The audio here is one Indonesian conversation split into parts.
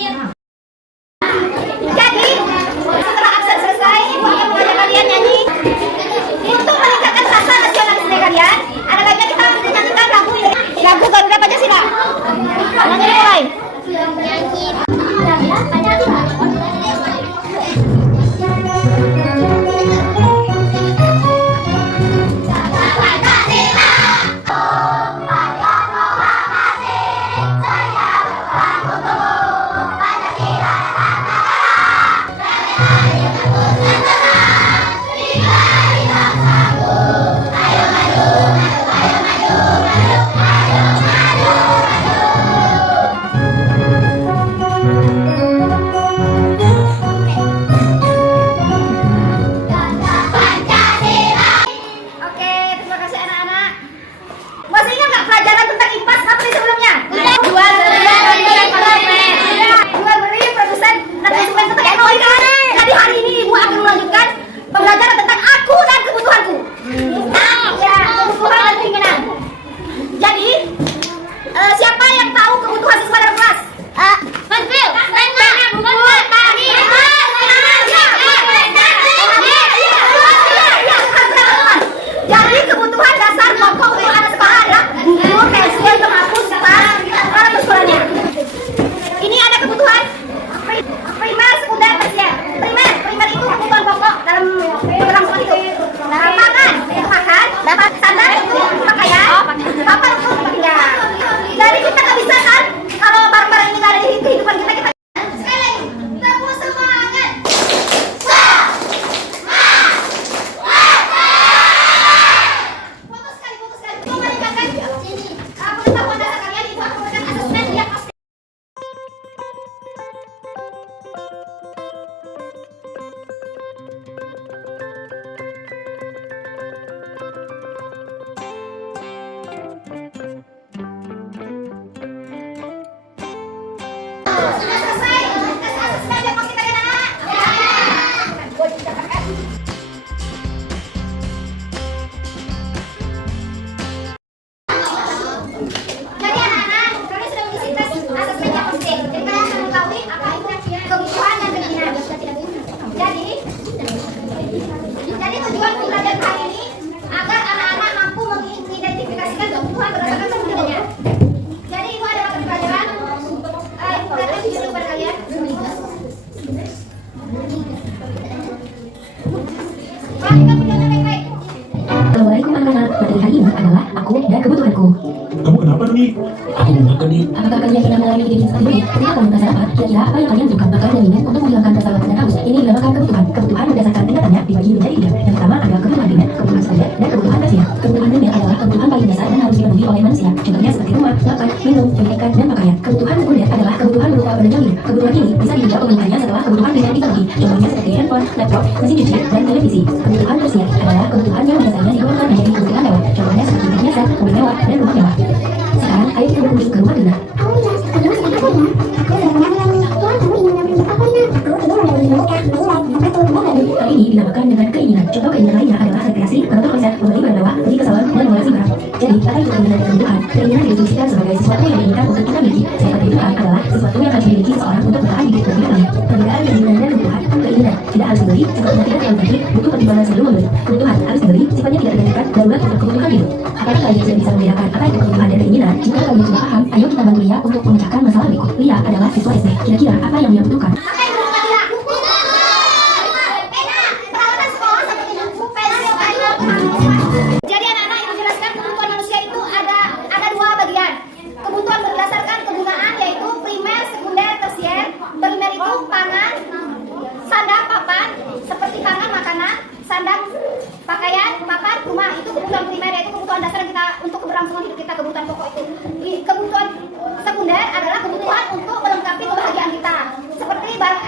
Jadi setelah absen selesai, ibu akan mengajak kalian nyanyi untuk meningkatkan rasa nasionalisme kalian. Ada baiknya kita menyanyikan lagu Garuda Pancasila. Nyanyi mulai. Assalamualaikum anak-anak, materi hari ini adalah aku dan kebutuhanku. Kamu kenapa, Doni? Aku mau makan nih. Apakah kalian pernah mengalami kejadian seperti ini? Ketika kalian merasa lapar, kira-kira apa yang kalian butuhkan? Makanan dan minum untuk menghilangkan rasa lapar dan haus. Ini dinamakan kebutuhan. Kebutuhan berdasarkan tingkatannya dibagi menjadi 3. Yang pertama adalah kebutuhan primer, kebutuhan sekunder, dan kebutuhan tersier. Kebutuhan primer adalah kebutuhan paling dasar dan harus dipenuhi oleh manusia. Contohnya seperti rumah, makan, minum, pendidikan, dan pakaian. Kebutuhan sekunder adalah kebutuhan berupa penunjang hidup. Kebutuhan ini bisa diduga pemenuhannya setelah kebutuhan primer dipenuhi. Contohnya seperti handphone, laptop, mesin cuci, dan televisi. Kebutuhan tersier adalah kebutuhan yang biasanya digolongkan menjadi kebutuhan mewah. Contohnya seperti biasa, mobil mewah, dan rumah mewah. Sekarang, ayo kita berkunjung ke rumah Lina. Hal ini dinamakan dengan keinginan. Contoh keinginan lainnya adalah rekreasi, menonton konser, membeli barang mewah, beli pesawat, dan mengoleksi barang. Jadi, apa itu keinginan dan kebutuhan? Keinginan didefinisikan sebagai sesuatu yang diinginkan untuk kita miliki. Sedangkan kebutuhan adalah sesuatu yang harus dimiliki seseorang untuk bertahan hidup lebih lama. Perbedaan keinginan dan kebutuhan. Keinginan tidak harus dibeli, sifatnya tidak terlalu tinggi, butuh pertimbangan sebelum membeli. Kebutuhan harus dibeli, sifatnya tidak tergantikan, darurat untuk kebutuhan hidup. Apakah kalian sudah bisa membedakan apa itu kebutuhan dan keinginan? Jika kalian sudah paham, ayo kita bantu Lia untuk memecahkan masalah berikut. Lia adalah siswa SD. Kira-kira apa yang dia butuhkan? Jadi anak-anak yang menjelaskan kebutuhan manusia itu ada 2 bagian. Kebutuhan berdasarkan kegunaan yaitu primer, sekunder, tersier. Primer itu pangan, sandang, papan, seperti pangan, makanan, sandang, pakaian, papan, rumah. Itu kebutuhan primer yaitu kebutuhan dasar kita untuk keberlangsungan hidup kita, kebutuhan pokok itu. Kebutuhan sekunder adalah kebutuhan untuk melengkapi kebahagiaan kita. Seperti barang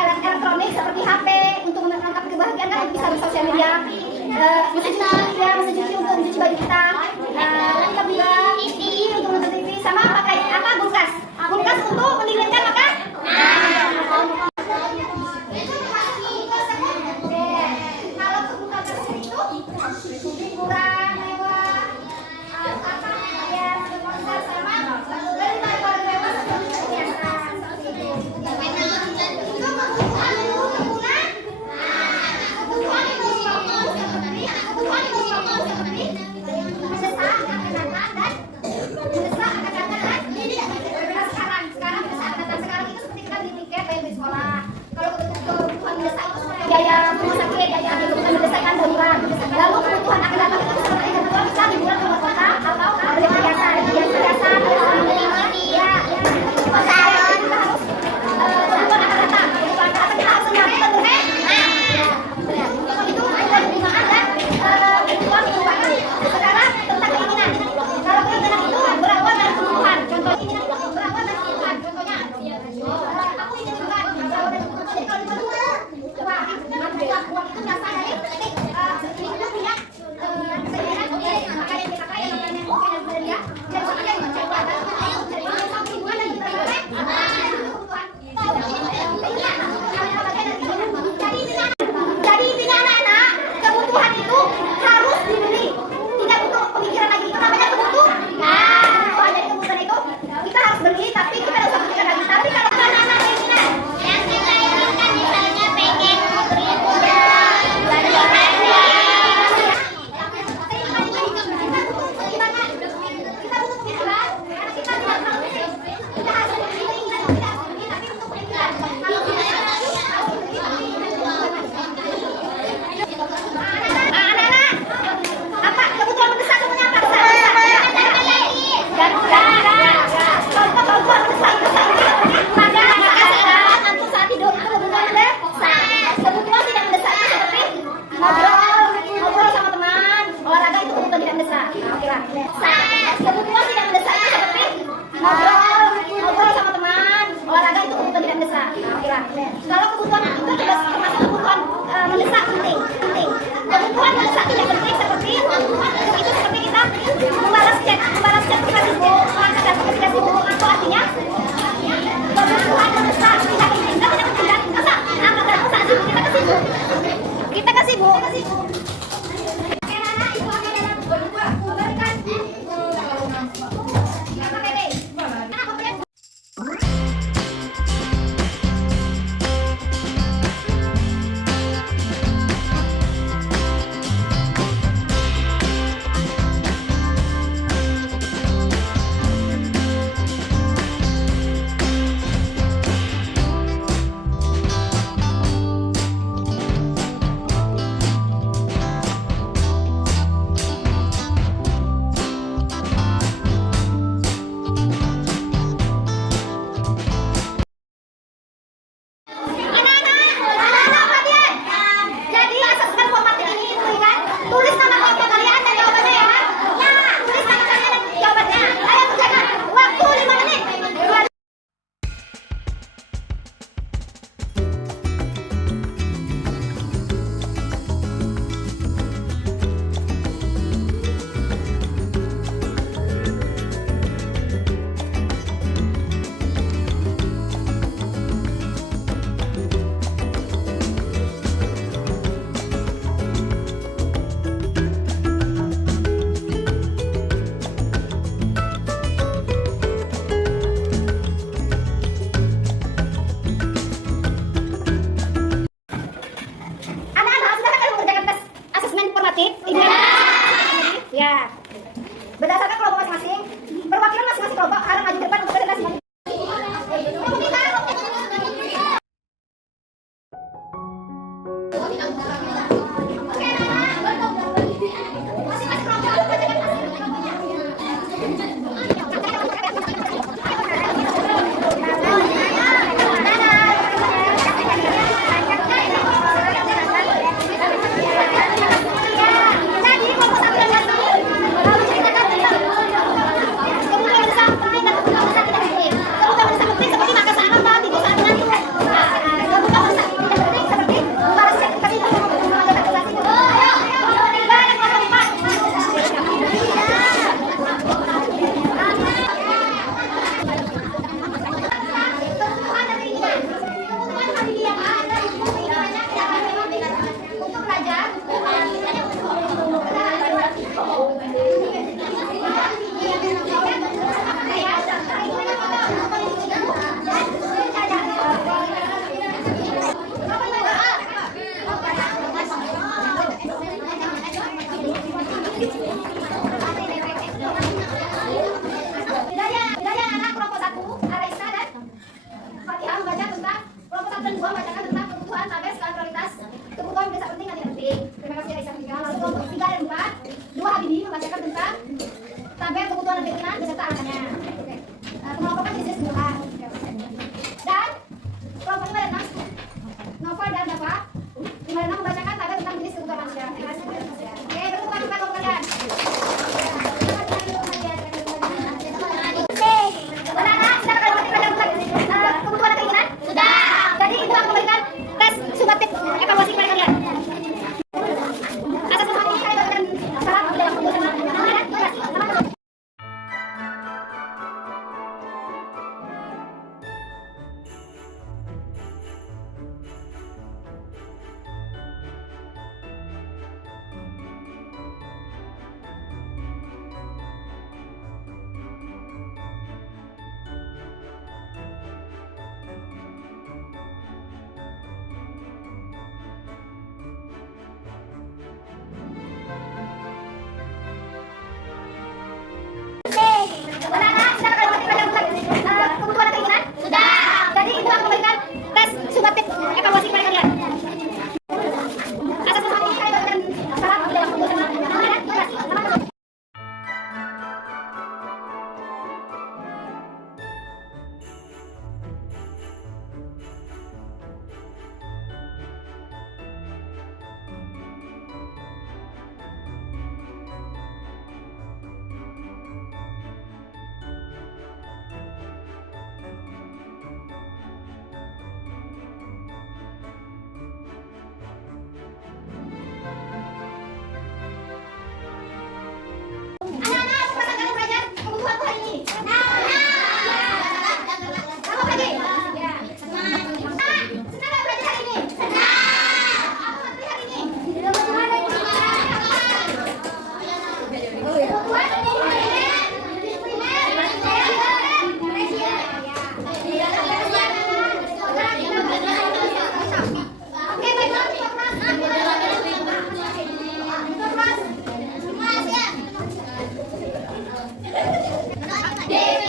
Dewa